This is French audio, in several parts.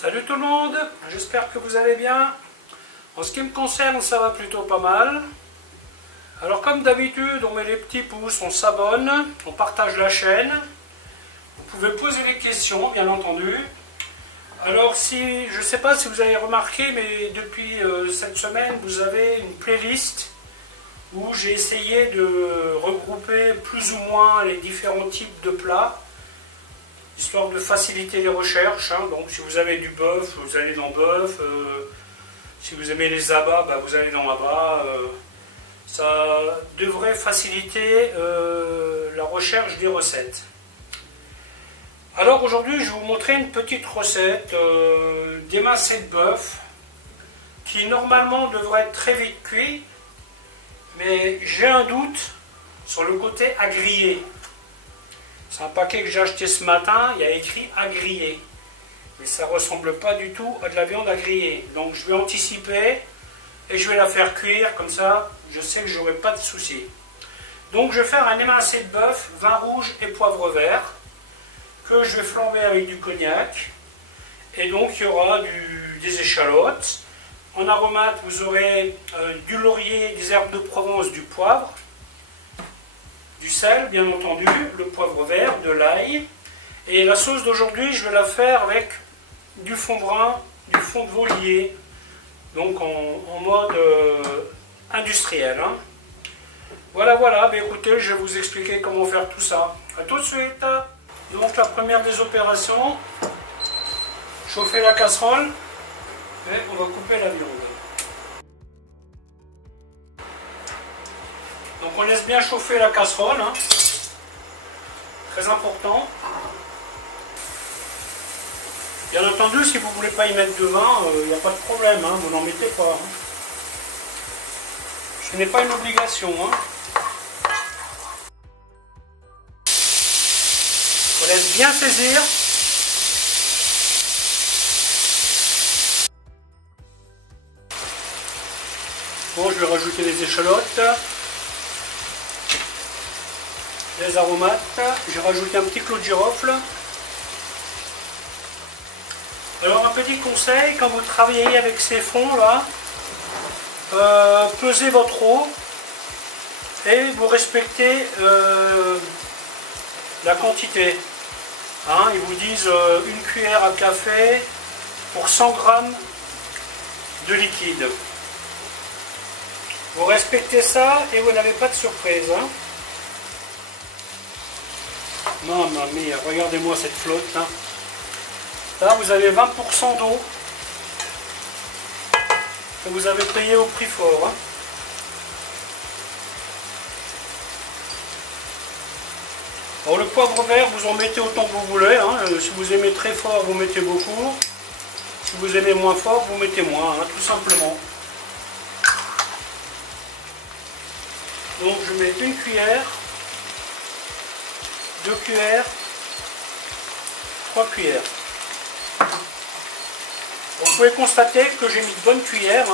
Salut tout le monde, j'espère que vous allez bien. En ce qui me concerne, ça va plutôt pas mal. Alors comme d'habitude, on met les petits pouces, on s'abonne, on partage la chaîne. Vous pouvez poser des questions, bien entendu. Alors si, je ne sais pas si vous avez remarqué, mais depuis cette semaine, vous avez une playlist où j'ai essayé de regrouper plus ou moins les différents types de plats, histoire de faciliter les recherches. Donc si vous avez du bœuf, vous allez dans bœuf. Si vous aimez les abats, vous allez dans abats. Ça devrait faciliter la recherche des recettes. Alors aujourd'hui, je vais vous montrer une petite recette d'émincé de bœuf qui normalement devrait être très vite cuit, mais j'ai un doute sur le côté à griller. C'est un paquet que j'ai acheté ce matin, il y a écrit à griller. Mais ça ne ressemble pas du tout à de la viande à griller. Donc je vais anticiper et je vais la faire cuire, comme ça je sais que je n'aurai pas de soucis. Donc je vais faire un émincé de bœuf, vin rouge et poivre vert, que je vais flamber avec du cognac. Et donc il y aura des échalotes. En aromate, vous aurez du laurier, des herbes de Provence, du poivre, du sel, bien entendu, le poivre vert, de l'ail. Et la sauce d'aujourd'hui, je vais la faire avec du fond brun, du fond de veau lié, donc en mode industriel. Voilà, écoutez, je vais vous expliquer comment faire tout ça. A tout de suite. Donc la première des opérations, chauffer la casserole et on va couper la viande. Donc on laisse bien chauffer la casserole, très important. Bien entendu, si vous ne voulez pas y mettre de vin, il n'y a pas de problème, vous n'en mettez pas. Ce n'est pas une obligation. On laisse bien saisir. Bon, je vais rajouter les échalotes, les aromates. J'ai rajouté un petit clou de girofle. Alors un petit conseil, quand vous travaillez avec ces fonds là, pesez votre eau et vous respectez la quantité. Ils vous disent une cuillère à café pour 100 g de liquide. Vous respectez ça et vous n'avez pas de surprise. Mamma mia, regardez-moi cette flotte là. Là, vous avez 20% d'eau que vous avez payé au prix fort. Alors le poivre vert, vous en mettez autant que vous voulez. Si vous aimez très fort, vous mettez beaucoup. Si vous aimez moins fort, vous mettez moins, tout simplement. Donc je mets une cuillère, 2 cuillères, 3 cuillères. Vous pouvez constater que j'ai mis de bonnes cuillères.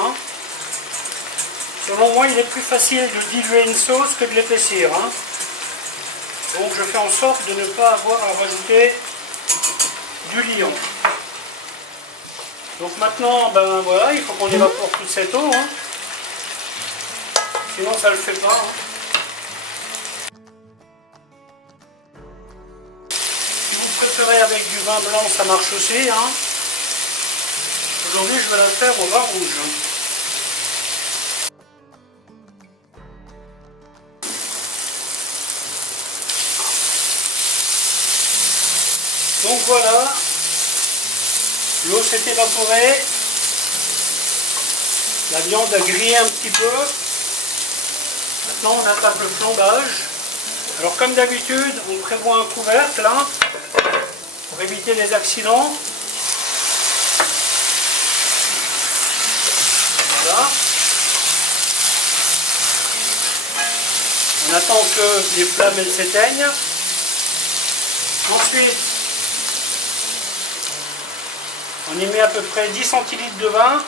Selon moi, il est plus facile de diluer une sauce que de l'épaissir. Donc je fais en sorte de ne pas avoir à rajouter du liant. Donc maintenant, voilà, il faut qu'on évapore toute cette eau. Sinon ça ne le fait pas. Si vous préférez avec du vin blanc, ça marche aussi. Aujourd'hui, je vais la faire au vin rouge. Donc voilà, l'eau s'est évaporée, la viande a grillé un petit peu. Maintenant, on attaque le flambage. Alors comme d'habitude, on prévoit un couvercle pour éviter les accidents. Voilà. On attend que les flammes s'éteignent. Ensuite, on y met à peu près 10 centilitres de vin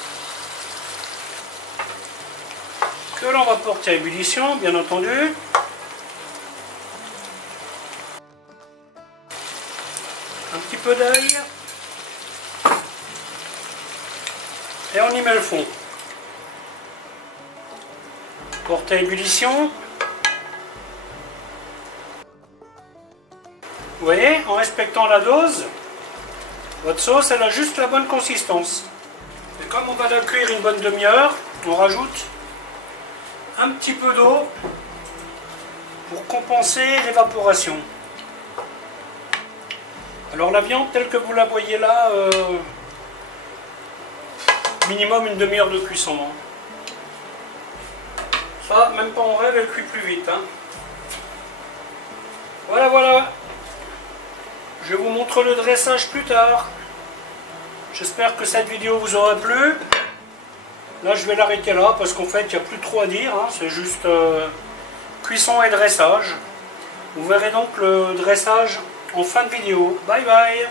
que l'on va porter à ébullition, bien entendu. Un petit peu d'ail. Et on y met le fond. Porte à ébullition. Vous voyez, en respectant la dose, votre sauce elle a juste la bonne consistance. Et comme on va la cuire une bonne demi-heure, on rajoute un petit peu d'eau pour compenser l'évaporation. Alors la viande telle que vous la voyez là, minimum une demi-heure de cuisson. Ça, même pas en rêve, elle cuit plus vite. Hein. Voilà, voilà. Je vous montre le dressage plus tard. J'espère que cette vidéo vous aura plu. Là, je vais l'arrêter là parce qu'en fait, il n'y a plus trop à dire. Hein. C'est juste cuisson et dressage. Vous verrez donc le dressage en fin de vidéo. Bye bye.